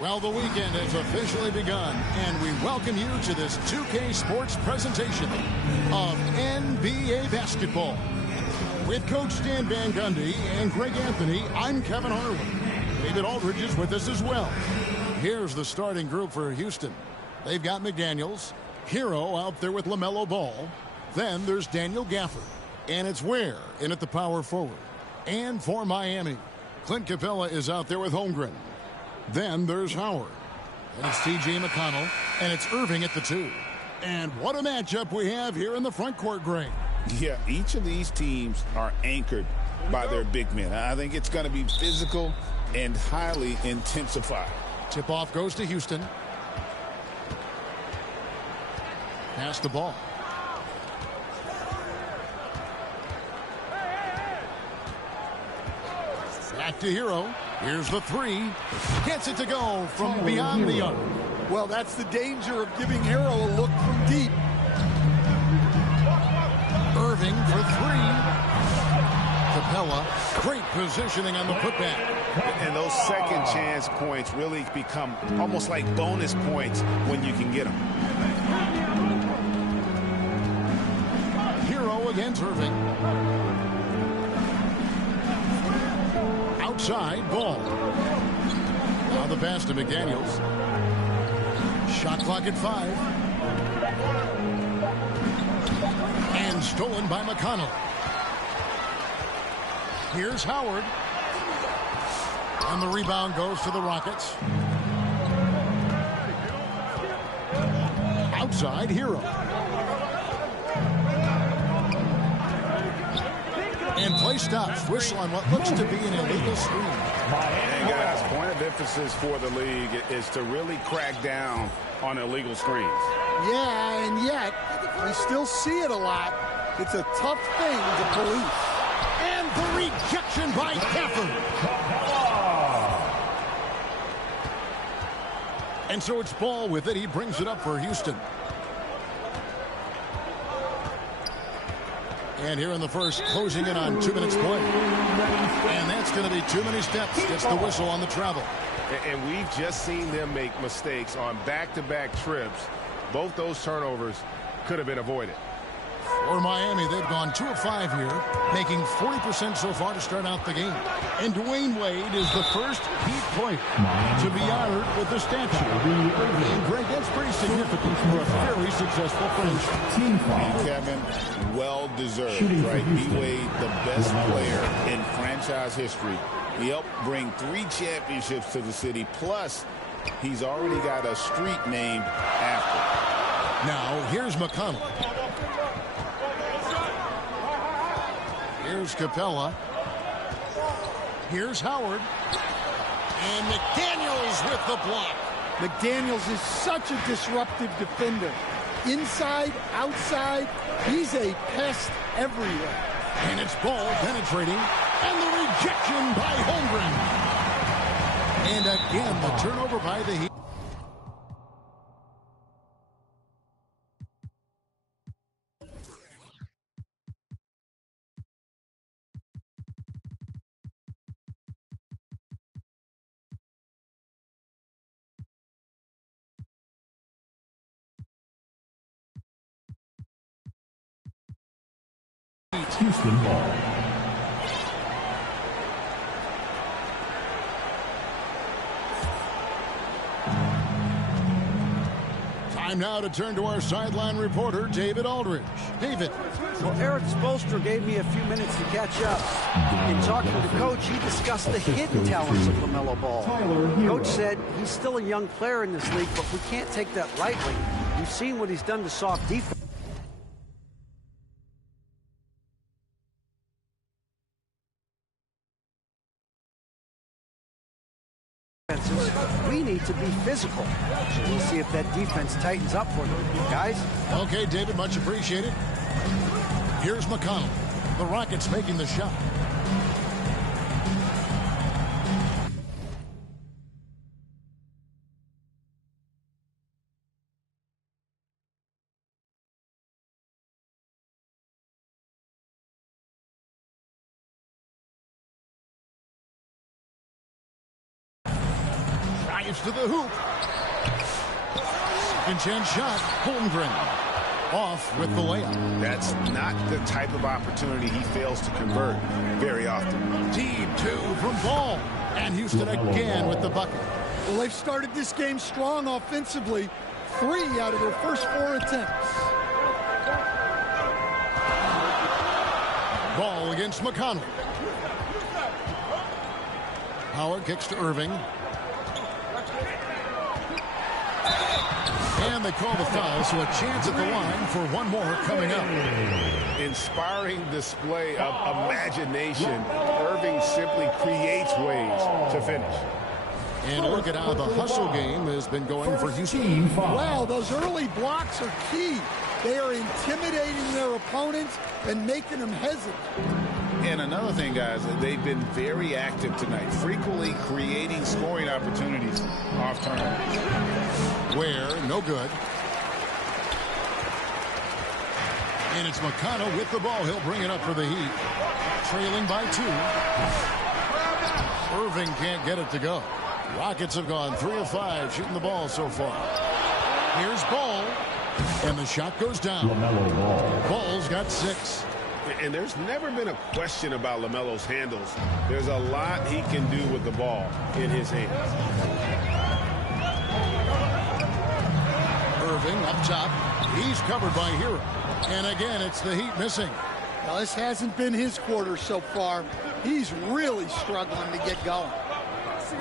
Well, the weekend has officially begun, and we welcome you to this 2K Sports presentation of NBA basketball. With Coach Dan Van Gundy and Greg Anthony, I'm Kevin Harlan. David Aldridge is with us as well. Here's the starting group for Houston. They've got McDaniels, Hero out there with LaMelo Ball. Then there's Daniel Gafford, and it's Ware in at the power forward. And for Miami, Clint Capella is out there with Holmgren. Then there's Howard. And it's T.J. McConnell. And it's Irving at the 2. And what a matchup we have here in the front court, Greg. Yeah, each of these teams are anchored by their big men. I think it's going to be physical and highly intensified. Tip-off goes to Houston. Pass the ball. Back to Hero. Here's the 3. Gets it to go from beyond the arc. Well, that's the danger of giving Hero a look from deep. Irving for 3. Capella, great positioning on the putback. And those second chance points really become almost like bonus points when you can get them. Hero against Irving. Outside Ball. Now the pass to McDaniels. Shot clock at 5. And stolen by McConnell. Here's Howard. And the rebound goes to the Rockets. Outside Hero. And play stops. Whistle on what looks to be an illegal screen. And guys, point of emphasis for the league is to really crack down on illegal screens. Yeah, and yet, we still see it a lot. It's a tough thing to police. And the rejection by Gafford. And so it's Ball with it. He brings it up for Houston. And here in the first, closing in on 2 minutes play. And that's going to be too many steps. Gets the whistle on the travel. And we've just seen them make mistakes on back-to-back trips. Both those turnovers could have been avoided. For Miami, they've gone 2 of 5 here, making 40% so far to start out the game. And Dwayne Wade is the first Heat player to be honored with the statue. And Greg, that's pretty significant for a very successful franchise. And Kevin, well-deserved, right? B-Wade, the best player in franchise history. He helped bring 3 championships to the city, plus he's already got a street named after. Now, here's McConnell. Here's Capella. Here's Howard. And McDaniels with the block. McDaniels is such a disruptive defender. Inside, outside, he's a pest everywhere. And it's Ball penetrating. And the rejection by Holmgren. And again, the turnover by the Heat. Houston ball. Time now to turn to our sideline reporter, David Aldridge. David. Well, Eric Spoelstra gave me a few minutes to catch up. In talking to the coach, he discussed the hidden talents of LaMelo Ball. Coach said he's still a young player in this league, but we can't take that lightly. We've seen what he's done to soft defense. We need to be physical. We'll see if that defense tightens up for them, guys. Okay, David, much appreciated. Here's McConnell. The Rockets making the shot. To the hoop. Second chance shot. Holmgren off with the layup. That's not the type of opportunity he fails to convert very often. Deep two from Ball. And Houston again with the bucket. Well, they've started this game strong offensively. 3 out of their first 4 attempts. Ball against McConnell. Howard kicks to Irving. And they call the foul, so a chance at the line for one more coming up. Inspiring display of imagination. Irving simply creates ways to finish. And look at how the hustle game has been going for Houston. Wow, those early blocks are key. They are intimidating their opponents and making them hesitant. And another thing, guys, they've been very active tonight, frequently creating scoring opportunities off turnovers. Ware, no good. And it's McConnell with the ball. He'll bring it up for the Heat. Trailing by 2. Irving can't get it to go. Rockets have gone 3 of 5 shooting the ball so far. Here's Ball. And the shot goes down. Ball's got 6. And there's never been a question about LaMelo's handles. There's a lot he can do with the ball in his hands. Irving up top. He's covered by Hero. And again, it's the Heat missing. Now, this hasn't been his quarter so far. He's really struggling to get going.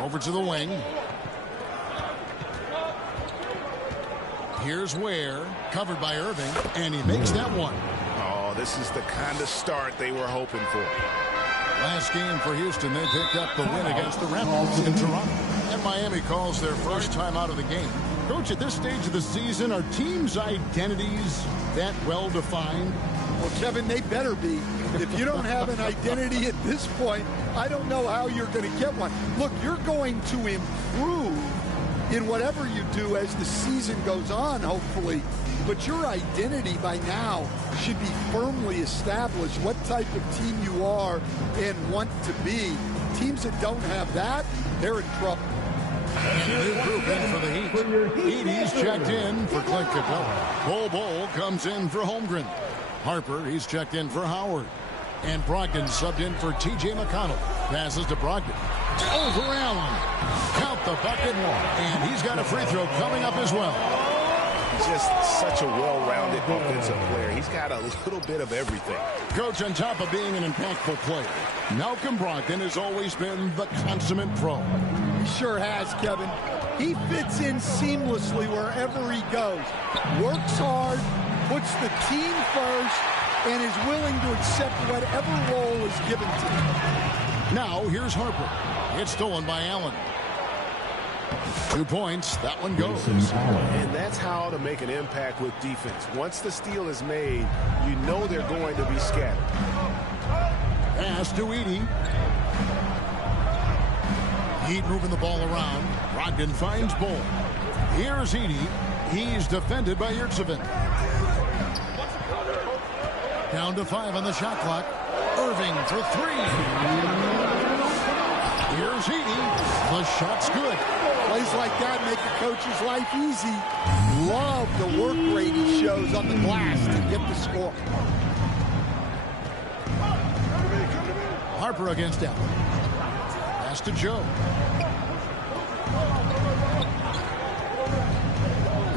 Over to the wing. Here's Ware, covered by Irving, and he makes that one. Oh, this is the kind of start they were hoping for. Last game for Houston, they picked up the win against the Raptors in Toronto. And Miami calls their first time out of the game. Coach, at this stage of the season, are teams' identities that well defined? Well, Kevin, they better be. If you don't have an identity at this point, I don't know how you're going to get one. Look, you're going to improve in whatever you do as the season goes on, hopefully. But your identity by now should be firmly established, what type of team you are and want to be. Teams that don't have that, they're in trouble. And a new group in for the Heat. Edie's checked in for Clint Capella. Bol comes in for Holmgren. Harper, he's checked in for Howard. And Brogdon subbed in for T.J. McConnell. Passes to Brogdon. Over Allen. Count the bucket. And he's got a free throw coming up as well. Just such a well-rounded offensive player. He's got a little bit of everything. Coach, on top of being an impactful player, Malcolm Brogdon has always been the consummate pro. He sure has, Kevin. He fits in seamlessly wherever he goes. Works hard, puts the team first, and is willing to accept whatever role is given to him. Now, here's Harper. It's stolen by Allen. 2 points. That one goes. And that's how to make an impact with defense. Once the steal is made, you know they're going to be scattered. Pass to Edie. Heat moving the ball around. Brogdon finds Bol. Here's Edie. He's defended by yr2. Down to 5 on the shot clock. Irving for 3. Here's Edie. The shot's good. Plays like that make a coach's life easy. Love the work rate he shows on the glass to get the score. Harper against Allen. Pass to Joe.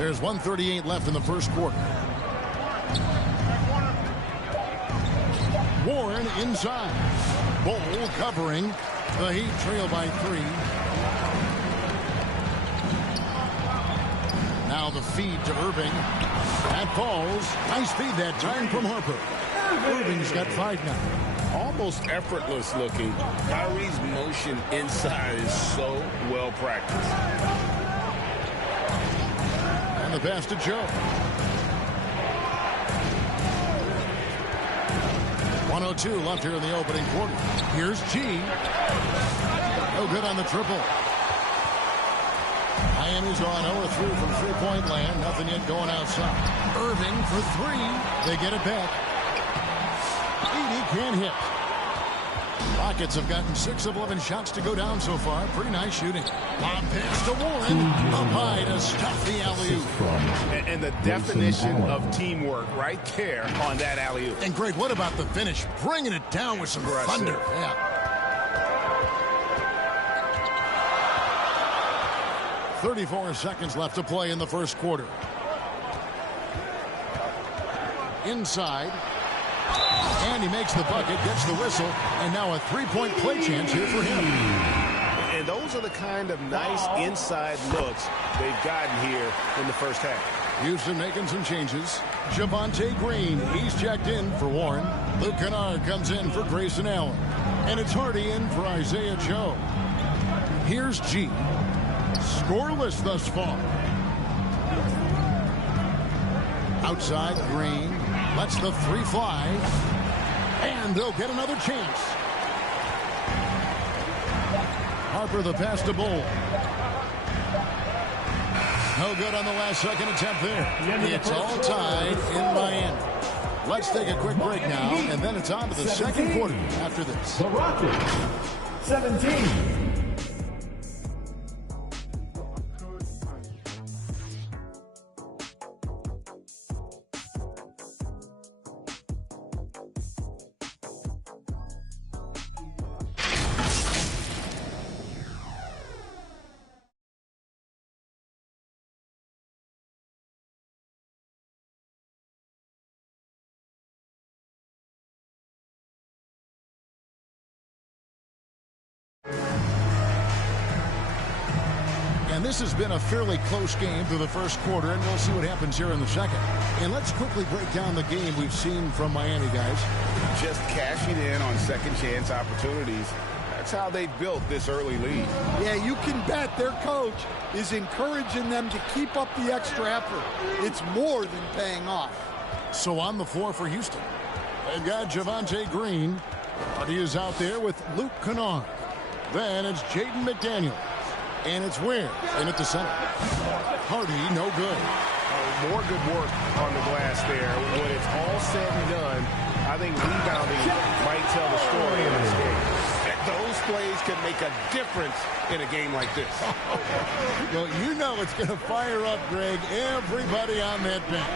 There's 1:38 left in the first quarter. Warren inside. Bull covering. The Heat trail by 3. Now the feed to Irving. That falls. Nice feed that time from Harper. Irving's got 5 now. Almost effortless looking. Kyrie's motion inside is so well practiced. And the pass to Joe. 1:02 left here in the opening quarter. Here's G. No good on the triple. Miami's on 0-3 from three-point land. Nothing yet going outside. Irving for 3. They get it back. 80 can't hit. Rockets have gotten 6 of 11 shots to go down so far. Pretty nice shooting. Lob pass to Warren. Up high to stuff the alley-oop. And the definition of teamwork right there on that alley-oop. And Greg, what about the finish? Bringing it down with some thunder. Yeah. 34 seconds left to play in the first quarter. Inside. And he makes the bucket, gets the whistle, and now a three-point play chance here for him. And those are the kind of nice inside looks they've gotten here in the first half. Houston making some changes. Javonte Green, he's checked in for Warren. Luke Kennard comes in for Grayson Allen. And it's Hardy in for Isaiah Joe. Here's G. Scoreless thus far. Outside, Green lets the 3 fly. And they'll get another chance. Harper the pass to Bull. No good on the last second attempt there. It's all tied in Miami. Let's take a quick break now, and then it's on to the second quarter after this. The Rockets, 17. And this has been a fairly close game through the first quarter, and we'll see what happens here in the second. And let's quickly break down the game we've seen from Miami, guys. Just cashing in on second chance opportunities. That's how they built this early lead. Yeah, you can bet their coach is encouraging them to keep up the extra effort. It's more than paying off. So on the floor for Houston, they've got Javonte Green. Hardy is out there with Luke Kennard. Then it's Jaden McDaniel. And it's Ware in at the center. Hardy, no good. More good work on the glass there. When it's all said and done, I think rebounding might tell the story in this game. Those plays can make a difference in a game like this. Well, you know it's going to fire up, Greg, everybody on that bench.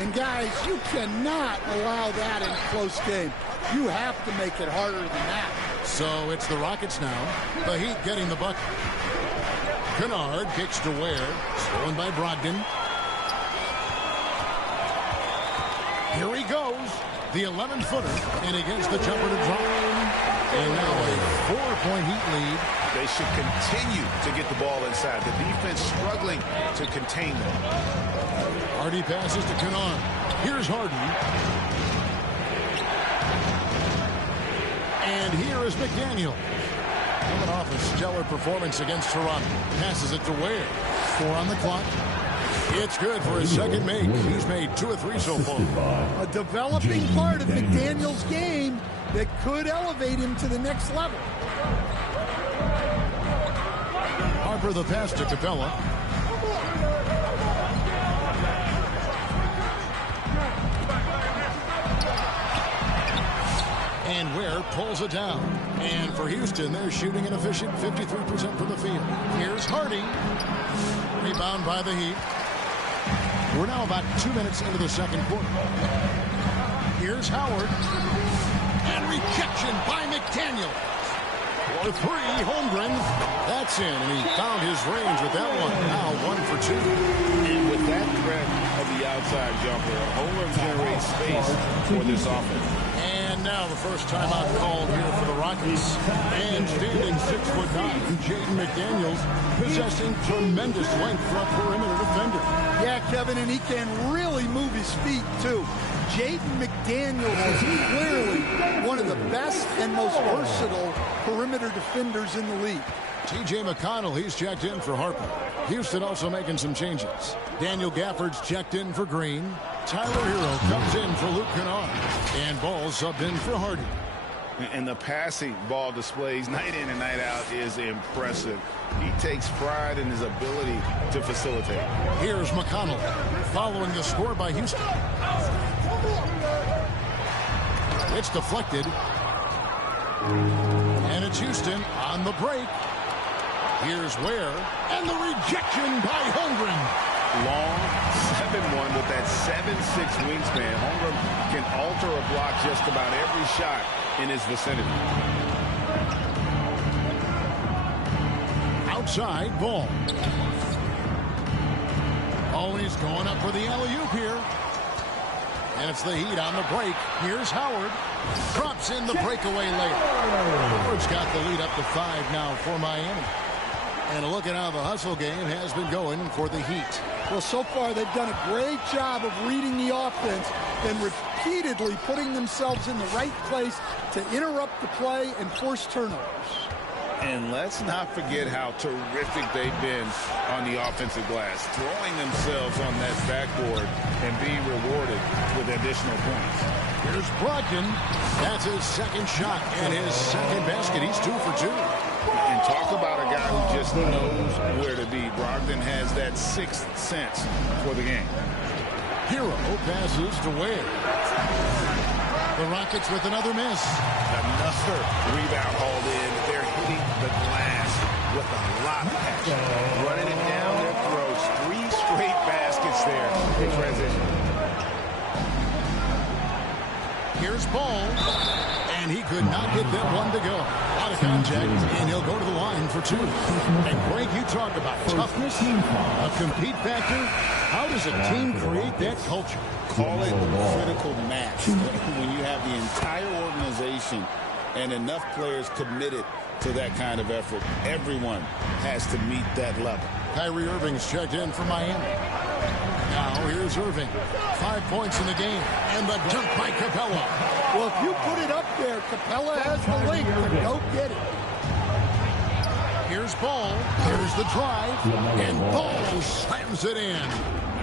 And guys, you cannot allow that in a close game. You have to make it harder than that. So it's the Rockets now. The Heat getting the bucket. Kennard kicks to Ware. Stolen by Brogdon. Here he goes. The 11-footer. And against the jumper to drop. And now a 4-point Heat lead. They should continue to get the ball inside. The defense struggling to contain them. Hardy passes to Kennard. Here's Hardy. And here is McDaniel. Coming off a stellar performance against Toronto. Passes it to Ware. 4 on the clock. It's good for his second make. He's made 2 of 3 so far. A developing part of McDaniel's game that could elevate him to the next level. Harper the pass to Capella. And Ware pulls it down. And for Houston, they're shooting an efficient 53% from the field. Here's Hardy. Rebound by the Heat. We're now about 2 minutes into the second quarter. Here's Howard. And rejection by McDaniel. for three. Holmgren. That's in, and he found his range with that one. Now 1 for 2. And with that threat of the outside jumper, Holmgren generates space for this offense. And now the first timeout called here for the Rockets. And standing 6'9", Jaden McDaniels, possessing tremendous length for a perimeter defender. Yeah, Kevin, and he can really move his feet, too. Jaden McDaniels is clearly one of the best and most versatile perimeter defenders in the league. T.J. McConnell, he's checked in for Harper. Houston also making some changes. Daniel Gafford's checked in for Green. Tyler Hero comes in for Luke Kennard. And Ball subbed in for Hardy. And the passing Ball displays night in and night out is impressive. He takes pride in his ability to facilitate. Here's McConnell following the score by Houston. It's deflected. And it's Houston on the break. Here's Ware. And the rejection by Holmgren. Long 7-1 with that 7'6" wingspan. Holmgren can alter a block just about every shot in his vicinity. Outside Ball. Always going up for the alley-oop here. And it's the Heat on the break. Here's Howard. Drops in the breakaway layup. Howard's got the lead up to 5 now for Miami. And look at how the hustle game has been going for the Heat. Well, so far they've done a great job of reading the offense and repeatedly putting themselves in the right place to interrupt the play and force turnovers. And let's not forget how terrific they've been on the offensive glass, throwing themselves on that backboard and being rewarded with additional points. Here's Brogdon. That's his second shot and his second basket. He's 2 for 2. And talk about a guy who just knows where to be. Brogdon has that sixth sense for the game. Hero passes to Ware. The Rockets with another miss. Another rebound hauled in. They're hitting the glass with a lot of passion. Running it down their throats. 3 straight baskets there in transition. Here's Ball. And he could not get that one to go. Out of contact, and he'll go to the line for 2. And Greg, you talk about toughness, a compete factor. How does a team create that culture? Call it critical mass. When you have the entire organization and enough players committed to that kind of effort, everyone has to meet that level. Kyrie Irving's checked in for Miami. Now here's Irving. 5 points in the game. And the dunk by Capella. Well, if you put it up there, Capella has the link to go get it. Here's Ball. Here's the drive. And Ball slams it in.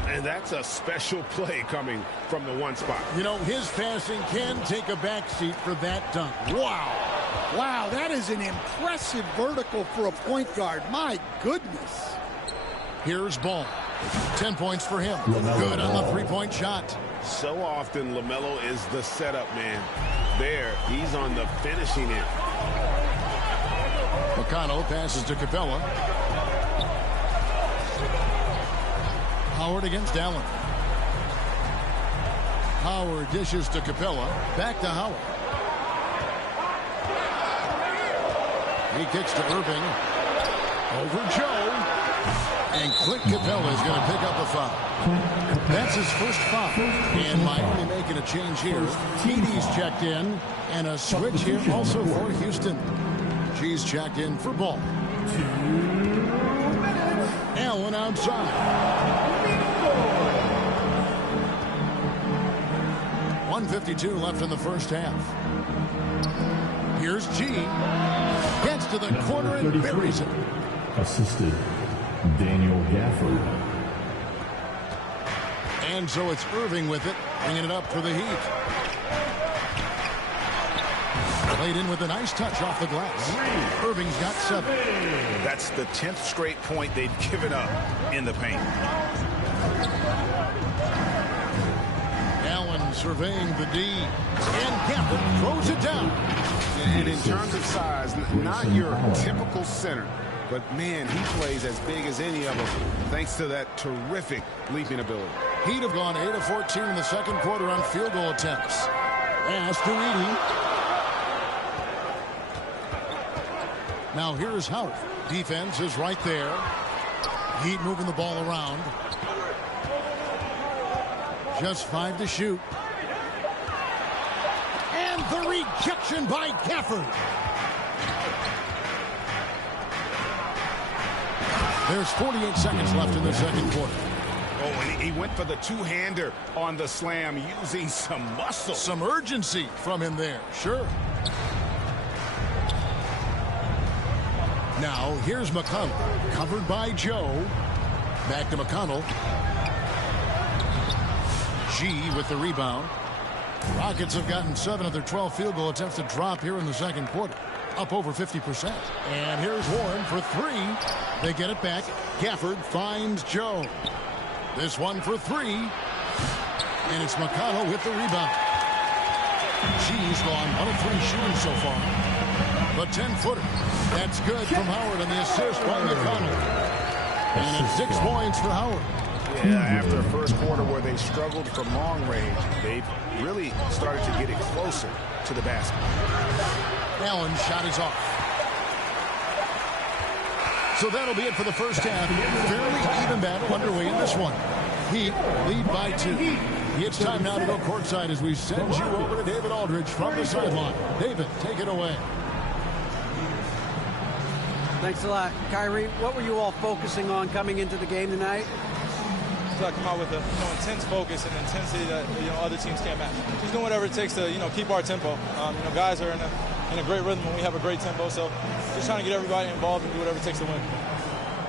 And that's a special play coming from the one spot. You know, his passing can take a backseat for that dunk. Wow. Wow, that is an impressive vertical for a point guard. My goodness. Here's Ball. 10 points for him. Good on the three-point shot. So often, LaMelo is the setup man. There, he's on the finishing end. McConnell passes to Capella. Howard against Allen. Howard dishes to Capella. Back to Howard. He kicks to Irving. Over Joe. And Clint Capella is going to pick up a foul. That's his first foul. And Miami making a change here. Edie's checked in. And a switch here also for Houston. She's checked in for Ball. Allen outside. 1:52 left in the first half. Here's G. Gets to the corner and buries it. Assisted Daniel Gafford. And so it's Irving with it, bringing it up for the Heat. Played in with a nice touch off the glass. Irving's got 7. That's the 10th straight point they've given up in the paint. Allen surveying the D. And Gafford throws it down. And in terms of size, not your typical center. But, man, he plays as big as any of them, thanks to that terrific leaping ability. Heat have gone 8 of 14 in the second quarter on field goal attempts. Pass to Edie. Now here's Howard. Defense is right there. Heat moving the ball around. Just 5 to shoot. And the rejection by Gafford. There's 48 seconds left in the second quarter. Oh, and he went for the two-hander on the slam using some muscle. Some urgency from him there. Sure. Now, here's McConnell. Covered by Joe. Back to McConnell. G with the rebound. Rockets have gotten 7 of their 12 field goal attempts to drop here in the second quarter. Up over 50%. And here's Warren for 3. They get it back. Gafford finds Joe. This one for 3. And it's McConnell with the rebound. G's gone 1 of 3 shooting so far. The 10-footer. That's good from Howard, and the assist by McConnell. And it's 6 points for Howard. Yeah, after the first quarter where they struggled from long range, they've really started to get it closer to the basket. Allen's shot is off. So that'll be it for the first half. Fairly even battle underway in this one. Heat lead by 2. It's time now to go courtside as we send you over to David Aldridge from the sideline. David, take it away. Thanks a lot. Kyrie, what were you all focusing on coming into the game tonight? So I come out with a intense focus and intensity that other teams can't match. Just doing whatever it takes to keep our tempo. Guys are in a great rhythm and we have a great tempo. So just trying to get everybody involved and do whatever it takes to win.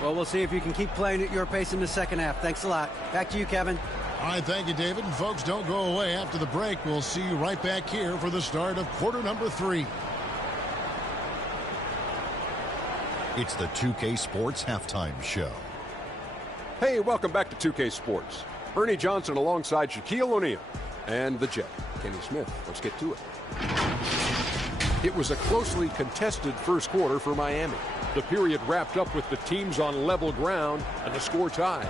Well, we'll see if you can keep playing at your pace in the second half. Thanks a lot. Back to you, Kevin. All right, thank you, David. And folks, don't go away. After the break, we'll see you right back here for the start of quarter number 3. It's the 2K Sports Halftime Show. Hey, welcome back to 2K Sports. Ernie Johnson alongside Shaquille O'Neal and the Jet, Kenny Smith. Let's get to it. It was a closely contested first quarter for Miami. The period wrapped up with the teams on level ground and the score tied.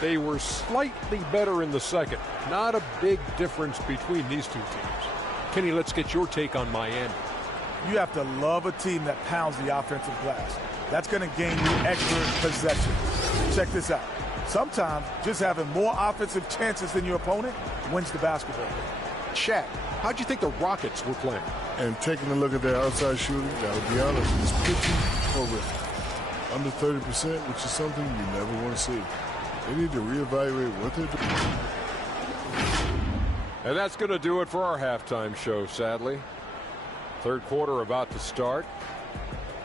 They were slightly better in the second. Not a big difference between these two teams. Kenny, let's get your take on Miami. You have to love a team that pounds the offensive glass. That's going to gain you extra possessions. Check this out. Sometimes just having more offensive chances than your opponent wins the basketball. Shaq, how'd you think the Rockets were playing? And taking a look at their outside shooting, gotta be honest, it's pretty horrific. Under 30%, which is something you never want to see. They need to reevaluate what they're doing. And that's going to do it for our halftime show, sadly. Third quarter about to start.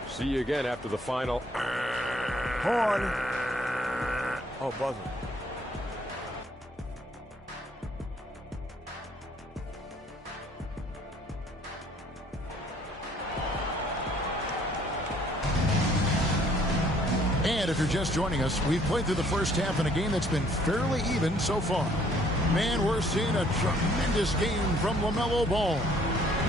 See you again after the final. Horn. Oh, buzzer. And if you're just joining us, we've played through the first half in a game that's been fairly even so far. Man, we're seeing a tremendous game from LaMelo Ball.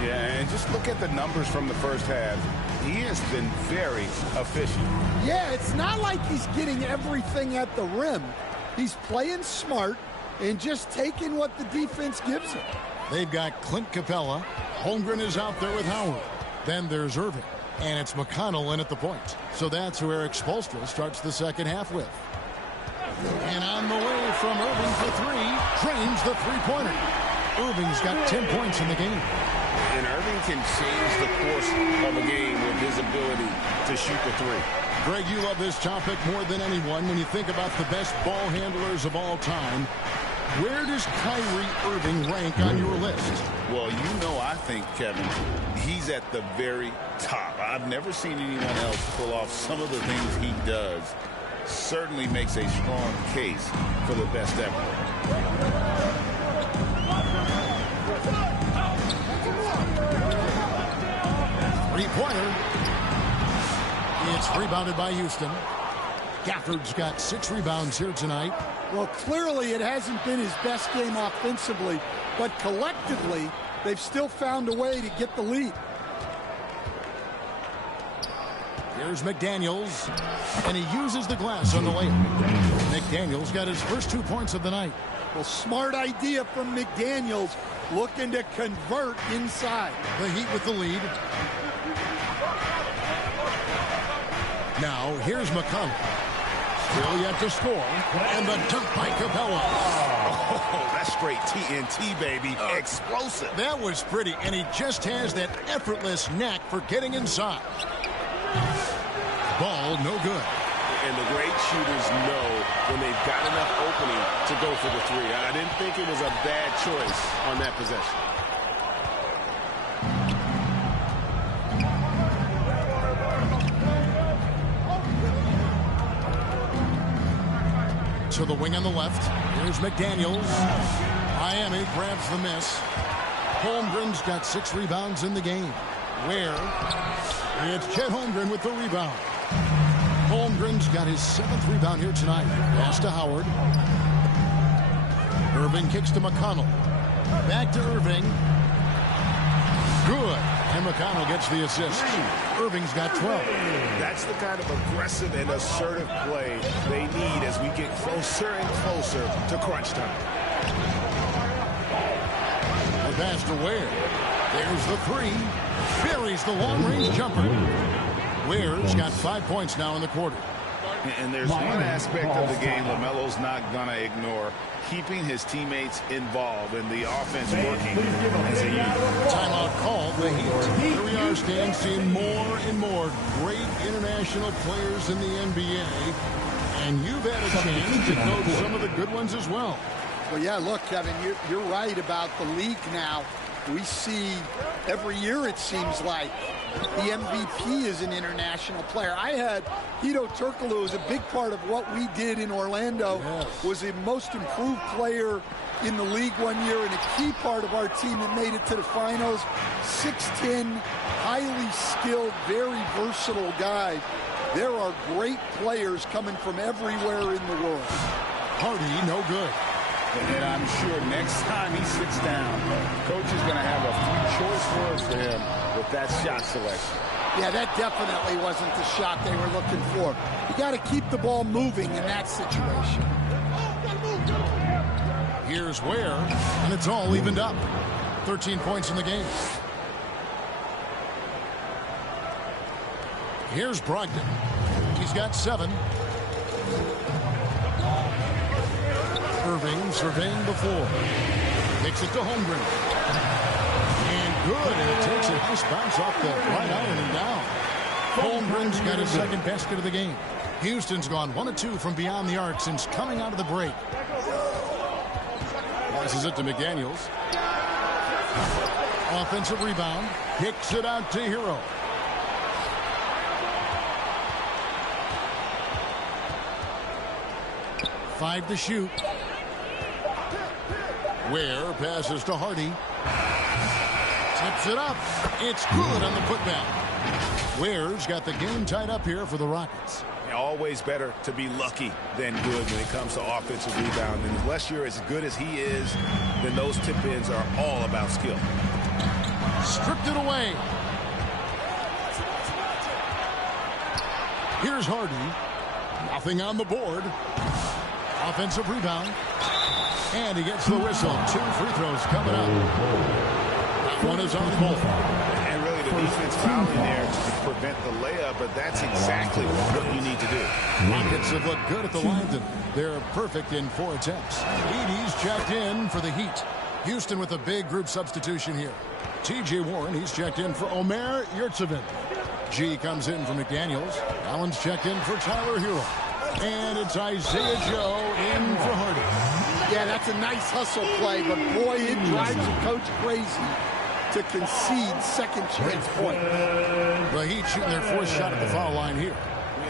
Yeah, and just look at the numbers from the first half. He has been very efficient. Yeah, it's not like he's getting everything at the rim. He's playing smart and just taking what the defense gives him. They've got Clint Capella. Holmgren is out there with Howard. Then there's Irving. And it's McConnell in at the point. So that's who Eric Spoelstra starts the second half with. And on the way from Irving for 3, drains the three-pointer. Irving's got 10 points in the game. And Irving can change the course of a game with his ability to shoot the 3. Greg, you love this topic more than anyone. When you think about the best ball handlers of all time, where does Kyrie Irving rank on your list? Well, I think, Kevin, he's at the very top. I've never seen anyone else pull off some of the things he does. Certainly makes a strong case for the best ever. Three-pointer. It's rebounded by Houston. Gafford's got 6 rebounds here tonight. Well, clearly it hasn't been his best game offensively, but collectively, they've still found a way to get the lead. Here's McDaniels, and he uses the glass on the layup. McDaniels got his first 2 points of the night. Well, smart idea from McDaniels, looking to convert inside. The Heat with the lead. Now, here's McConnell. Still yet to score. And the dunk by Capella. Oh, that's straight TNT, baby. Explosive. That was pretty, and he just has that effortless knack for getting inside. Ball no good. And the great shooters know when they've got enough opening to go for the three. I didn't think it was a bad choice on that possession. To the wing on the left. Here's McDaniels. Miami grabs the miss. Holmgren's got 6 rebounds in the game. Ware. It's Chet Holmgren with the rebound. Holmgren's got his 7th rebound here tonight. Pass to Howard. Irving kicks to McConnell. Back to Irving. Good. And McConnell gets the assist. Irving's got 12. That's the kind of aggressive and assertive play they need as we get closer and closer to crunch time. The pass to Ware. There's the 3. Buries the long-range jumper. Ware's got 5 points now in the quarter. And there's one aspect of the game LaMelo's not going to ignore. Keeping his teammates involved and the offense working as a unit. Timeout called the Heat. Here we are, Stan, seeing more and more great international players in the NBA. And you've had a chance to coach some of the good ones as well. Well, yeah, look, Kevin, you're right about the league now. We see every year, it seems like, the MVP is an international player. I had Hedo Turkoglu was a big part of what we did in Orlando. Yes. Was a most improved player in the league one year and a key part of our team that made it to the finals. 6'10", highly skilled, very versatile guy. There are great players coming from everywhere in the world. Hardy, no good. And I'm sure next time he sits down, coach is going to have a few choice words for him with that shot selection. Yeah, that definitely wasn't the shot they were looking for. You got to keep the ball moving in that situation. Here's Ware, and it's all evened up. 13 points in the game. Here's Brogdon. He's got 7. Irving surveying the floor. Takes it to Holmgren. And good. And it takes a nice bounce off the right iron and down. Holmgren's got his 2nd basket of the game. Houston's gone 1 of 2 from beyond the arc since coming out of the break. Passes it to McDaniels. Offensive rebound. Kicks it out to Hero. Five to shoot. Ware passes to Hardy. Tips it up. It's good on the putback. Ware's got the game tied up here for the Rockets. Always better to be lucky than good when it comes to offensive rebound. And unless you're as good as he is, then those tip-ins are all about skill. Stripped it away. Here's Hardy. Nothing on the board. Offensive rebound. And he gets the whistle. 2 free throws coming up. That one is on goal. And really the defense fouling there to prevent the layup, but that's exactly what you need to do. Rockets have looked good at the line. They're perfect in 4 attempts. Edey's checked in for the Heat. Houston with a big group substitution here. T.J. Warren, he's checked in for Omer Yurtseven. G comes in for McDaniels. Allen's checked in for Tyler Hero. And it's Isaiah Joe in for Hardy. Yeah, that's a nice hustle play, but boy, it drives the coach crazy to concede second chance point. The Heat shooting their 4th shot at the foul line here.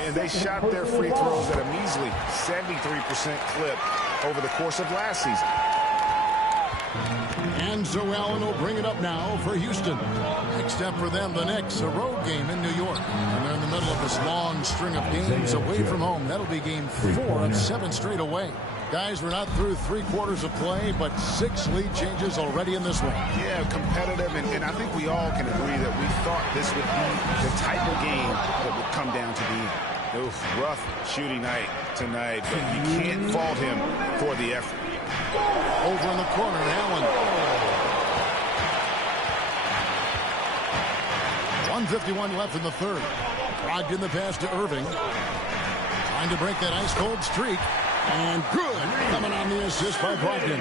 And they shot their free throws at a measly 73% clip over the course of last season. And so Allen will bring it up now for Houston. Next up for them, the Knicks, a road game in New York. And they're in the middle of this long string of games away from home. That'll be game 4 of 7 straight away. Guys, we're not through 3 quarters of play, but 6 lead changes already in this one. Yeah, competitive, and I think we all can agree that we thought this would be the type of game that would come down to the rough shooting night tonight, but you can't fault him for the effort. Over in the corner, Allen. 1:51 left in the 3rd. Brogdon the pass to Irving. Trying to break that ice-cold streak. And good coming on the assist by Brogdon.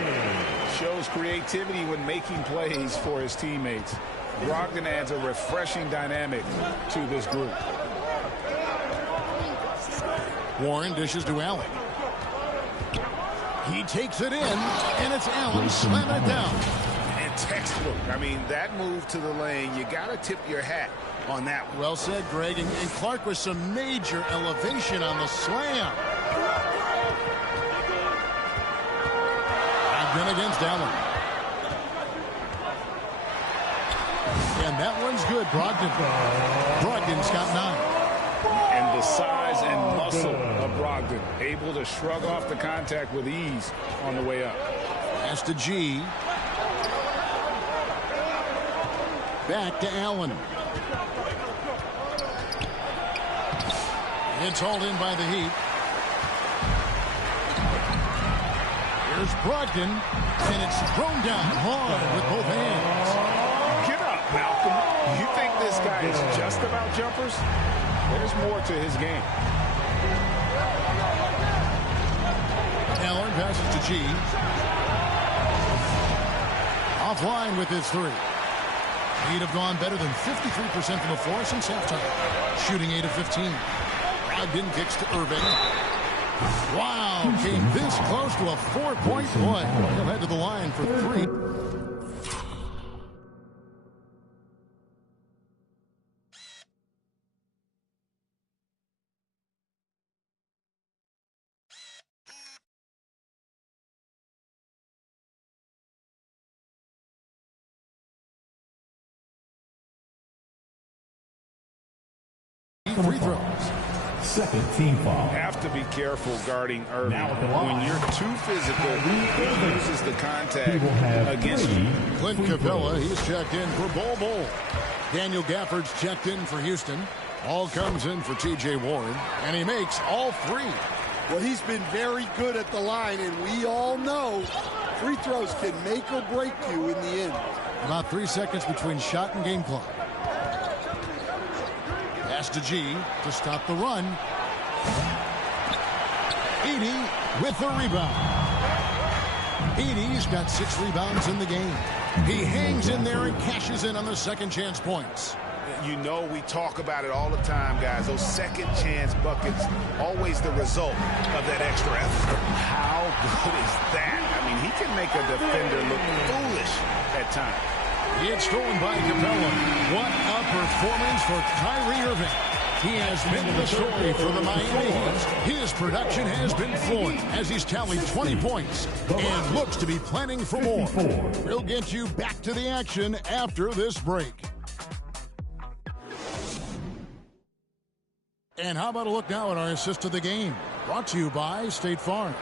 Shows creativity when making plays for his teammates. Brogdon adds a refreshing dynamic to this group. Warren dishes to Allen. He takes it in, and it's Allen slamming it down. And textbook. I mean, that move to the lane, you got to tip your hat on that one. Well said, Greg. And Clark with some major elevation on the slam. Brogdon against Allen. And that one's good. Brogdon's got 9. And the size and muscle of Brogdon, able to shrug off the contact with ease on the way up. Pass to G. Back to Allen. It's hauled in by the Heat. Here's Brogdon, and it's thrown down hard with both hands. Get up, Malcolm. You think this guy is just about jumpers? There's more to his game. Allen passes to G. Offline with his 3. He'd have gone better than 53% from the floor since halftime. Shooting 8 of 15. Brogdon kicks to Irving. Wow, came this close to a 4-point play. He'll head to the line for 3. Free throws. Second team foul. Have to be careful guarding Irving. When you're too physical, he uses the contact against you. Clint Capella, he's checked in for Bol. Daniel Gafford's checked in for Houston. All comes in for T.J. Warren, and he makes all 3. Well, he's been very good at the line, and we all know free throws can make or break you in the end. About 3 seconds between shot and game clock. Pass to G to stop the run. Edey with the rebound. Edey's got 6 rebounds in the game. He hangs in there and cashes in on the second chance points. You know, we talk about it all the time, guys. Those second chance buckets, always the result of that extra effort. How good is that? I mean, he can make a defender look foolish at times. It's stolen by Capella. What a performance for Kyrie Irving. He has been the story for the Miami Heat. His production has been flowing as he's tallied 20 points and looks to be planning for more. We'll get you back to the action after this break. And how about a look now at our assist of the game? Brought to you by State Farm.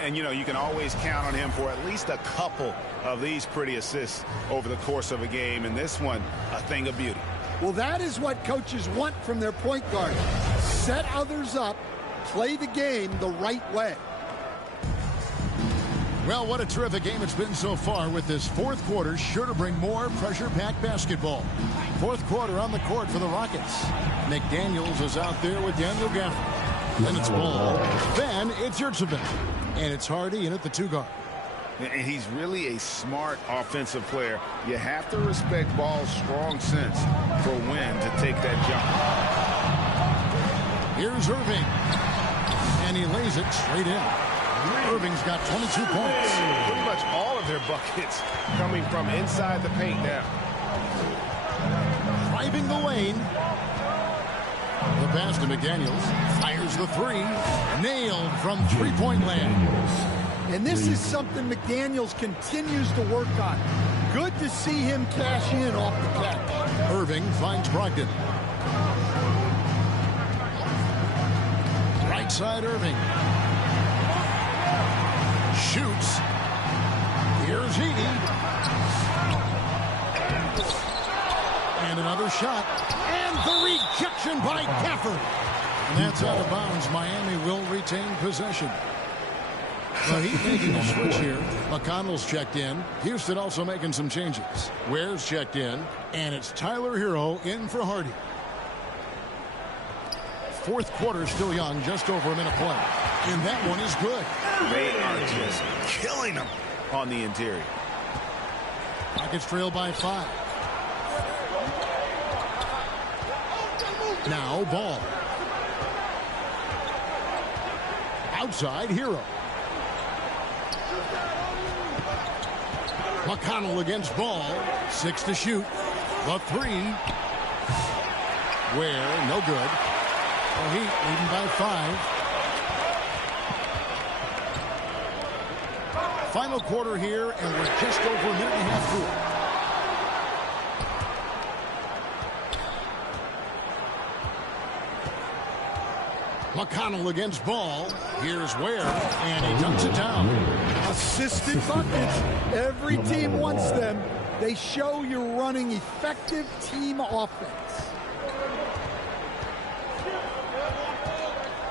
And, you know, you can always count on him for at least a couple of these pretty assists over the course of a game. And this one, a thing of beauty. Well, that is what coaches want from their point guard. Set others up, play the game the right way. Well, what a terrific game it's been so far, with this fourth quarter sure to bring more pressure-packed basketball. Fourth quarter on the court for the Rockets. McDaniels is out there with Daniel Gafford. Then it's Ball. Then it's yr2. And it's Hardy in at the 2 guard. And he's really a smart offensive player. You have to respect Ball's strong sense for when to take that jump. Here's Irving. And he lays it straight in. Irving's got 22 points. Pretty much all of their buckets coming from inside the paint now. Driving the lane. The pass to McDaniels. Fires the 3. Nailed from three-point land. And this is something McDaniels continues to work on. Good to see him cash in off the catch. Irving finds Brogdon. Right side Irving. Shoots. Here's Edey. And another shot. And the rejection by Gafford. And that's out of bounds. Miami will retain possession. The Heat making a switch here. McConnell's checked in. Houston also making some changes. Ware's checked in. And it's Tyler Hero in for Hardy. fourth quarter still young, just over a minute play. And that one is good. They are just killing them on the interior. Rockets trail by 5. Now Ball. Outside, Hero. McConnell against Ball. 6 to shoot. The 3. Ware, no good. The Heat leading by 5. Final quarter here, and we're just over a minute and a half through. McConnell against Ball. Here's Ware, and he dunks it down. Assisted buckets. Every team wants them. They show you're running effective team offense.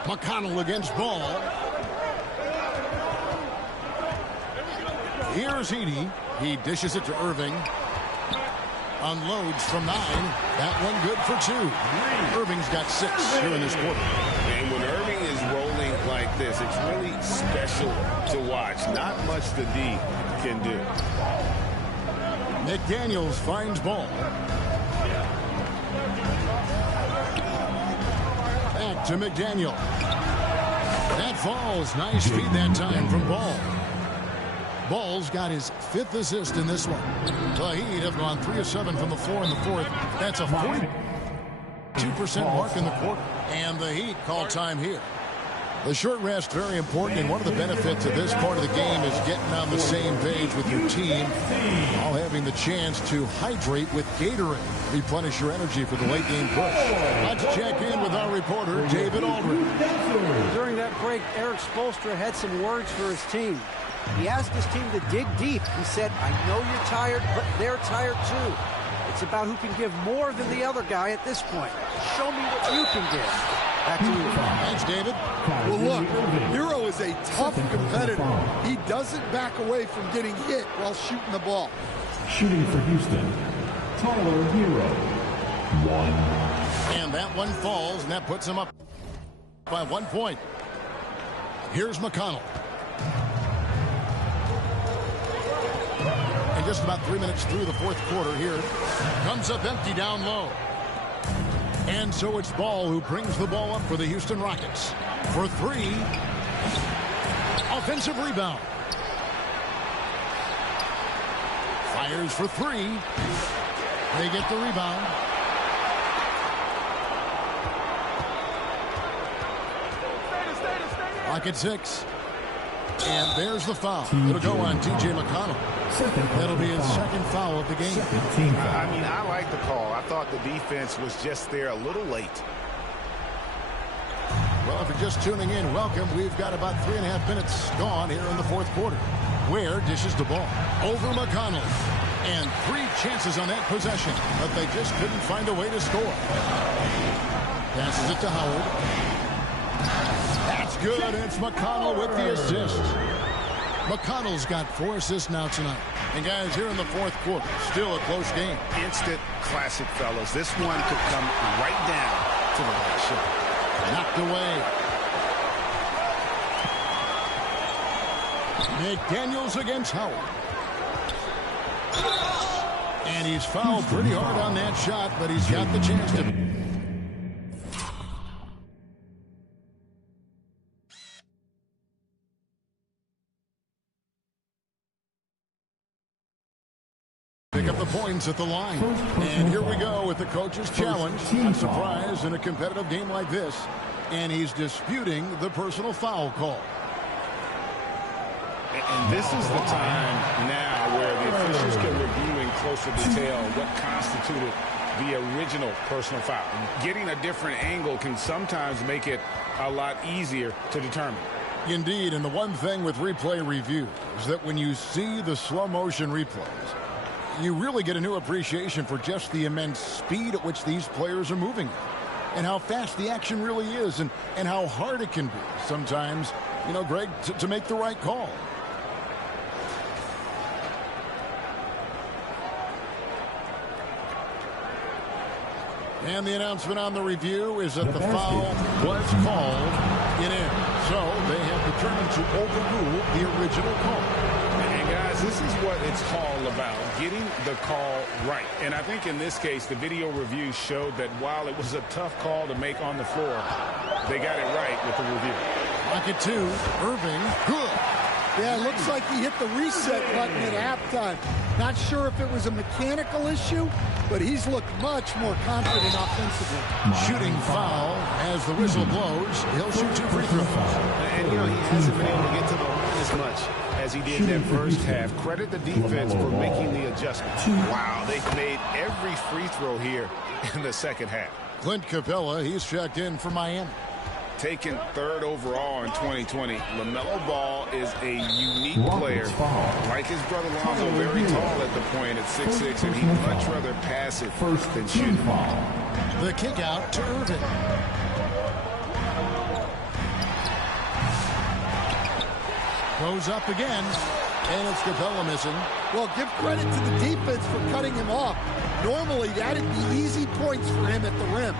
McConnell against Ball. Here's Edey. He dishes it to Irving. Unloads from 9. That one good for 2. Irving's got 6 here in this quarter. And when Irving is rolling like this, it's really special to watch. Not much the D can do. McDaniels finds Ball. Back to McDaniel. That falls. Nice feed that time from Ball. Ball's got his 5th assist in this one. The Heat have gone 3 of 7 from the floor in the 4th. That's a 42% mark in the quarter. And the Heat call time here. The short rest, very important, and one of the benefits of this part of the game is getting on the same page with your team, while having the chance to hydrate with Gatorade. Replenish your energy for the late game push. Let's check in with our reporter, David Aldridge. During that break, Erik Spoelstra had some words for his team. He asked his team to dig deep. He said, I know you're tired, but they're tired too. It's about who can give more than the other guy at this point. Show me what you can give. Back to you. Thanks, David. Well, look, Hero is a tough competitor. He doesn't back away from getting hit while shooting the ball. Shooting for Houston, Tyler Hero. 1. And that one falls, and that puts him up by 1 point. Here's McConnell. And just about 3 minutes through the fourth quarter here. Comes up empty down low. And so it's Ball who brings the ball up for the Houston Rockets. For 3. Offensive rebound. Fires for 3. They get the rebound. Rocket 6. And there's the foul. It'll go on T.J. McConnell. That'll be his second foul of the game. I mean, I like the call. I thought the defense was just there a little late. Well, if you're just tuning in, welcome. We've got about 3.5 minutes gone here in the fourth quarter. Ware dishes the ball over McConnell. And 3 chances on that possession, but they just couldn't find a way to score. Passes it to Howard. That's good. It's McConnell with the assist. McConnell's got 4 assists now tonight. And guys, here in the fourth quarter, still a close game. Instant classic, fellas. This one could come right down to the right shot. Knocked away. McDaniels against Howard. And he's fouled pretty hard on that shot, but he's got the chance to... pick up the points at the line. And here we go with the coach's challenge. Not surprised in a competitive game like this. And he's disputing the personal foul call. And this is the time now where the officials can review in closer detail what constituted the original personal foul. Getting a different angle can sometimes make it a lot easier to determine. Indeed, and the one thing with replay review is that when you see the slow motion replays, you really get a new appreciation for just the immense speed at which these players are moving and how fast the action really is and how hard it can be sometimes, you know, Greg, to make the right call. And the announcement on the review is that the foul was called in air. So they have determined to overrule the original call. And guys, this is what it's all about, getting the call right. And I think in this case, the video review showed that while it was a tough call to make on the floor, they got it right with the review. Pocket 2, Irving, good. Yeah, it looks like he hit the reset button at halftime. Not sure if it was a mechanical issue, but he's looked much more confident offensively. Shooting foul as the whistle blows. He'll shoot 2 free throws. And, you know, he hasn't been able to get to the line as much as he did in that first half. Credit the defense for making the adjustments. Wow, they've made every free throw here in the second half. Clint Capella, he's checked in for Miami. Taken 3rd overall in 2020, LaMelo Ball is a unique player. Like his brother Lonzo, very tall at the point at 6'6", and he'd much rather pass it than shoot. The kick out to Irving. Goes up again, and it's Capella missing. Well, give credit to the defense for cutting him off. Normally, that'd be easy points for him at the rim.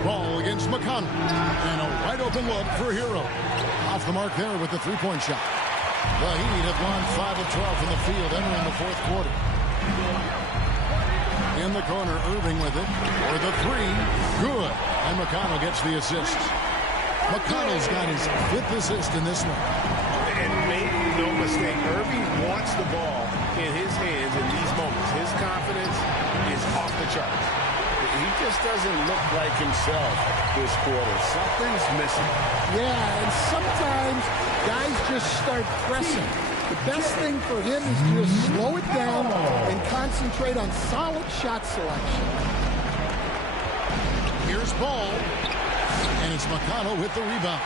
Ball against McConnell. And a wide open look for Hero. Off the mark there with the three-point shot. The Heat have gone 5 of 12 from the field entering the fourth quarter. In the corner, Irving with it. For the 3. Good. And McConnell gets the assist. McConnell's got his 5th assist in this one. And make no mistake, Irving wants the ball in his hands in these moments. His confidence is off the charts. He just doesn't look like himself this quarter. Something's missing. Yeah, and sometimes guys just start pressing. The best thing for him is to just slow it down and concentrate on solid shot selection. Here's Ball. And it's McConnell with the rebound.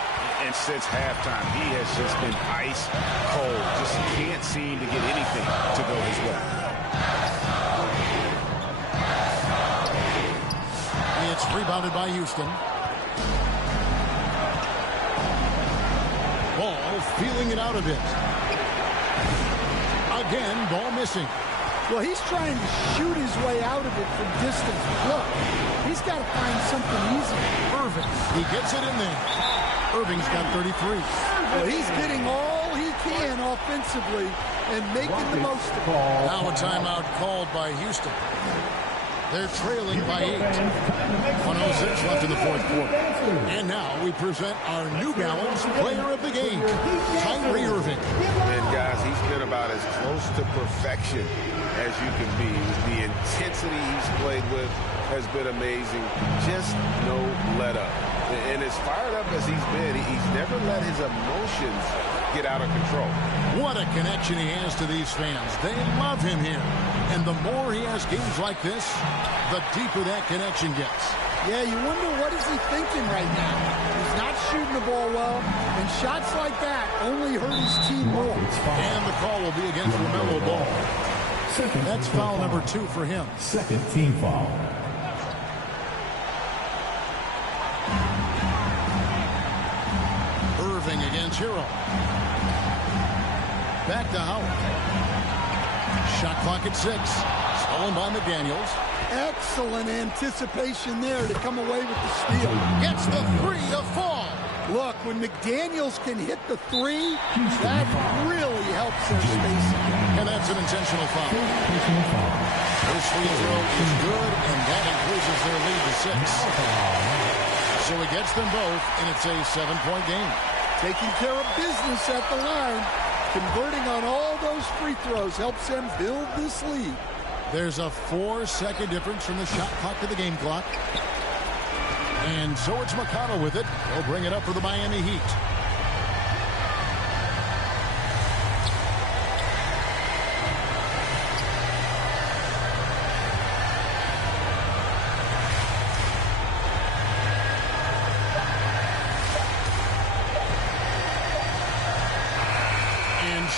And since halftime, he has just been ice cold. Just can't seem to get anything to go his way. It's rebounded by Houston. Ball feeling it out a bit. Again, Ball missing. Well, he's trying to shoot his way out of it from distance. Look, he's got to find something easy. Irving, he gets it in there. Irving's got 33. Well, he's getting all he can offensively and making the most of it. Now a timeout called by Houston. They're trailing by 8. 1:06 left in the fourth quarter. And now we present our New Balance player of the game, Kyrie Irving. And guys, he's been about as close to perfection as you can be. The intensity he's played with has been amazing. Just no let up. And as fired up as he's been, he's never let his emotions get out of control. What a connection he has to these fans. They love him here. And the more he has games like this, the deeper that connection gets. Yeah, you wonder what is he thinking right now. He's not shooting the ball well, and shots like that only hurt his team more. And the call will be against LaMelo Ball. That's foul number 2 for him. Second team foul. Irving against Hero. Back to Howard. Shot clock at 6. Stolen by McDaniels. Excellent anticipation there to come away with the steal. Gets the 3 to fall. Look, when McDaniels can hit the 3, that really helps their spacing. And that's an intentional foul. This free throw is good, and that increases their lead to 6. So he gets them both, and it's a 7-point game. Taking care of business at the line. Converting on all those free throws helps them build this lead. There's a 4-second difference from the shot clock to the game clock. And so it's McConnell with it. He'll bring it up for the Miami Heat.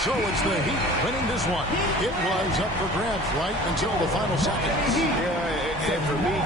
So it's the Heat winning this one. It was up for grabs right until the final seconds. Yeah, and for me,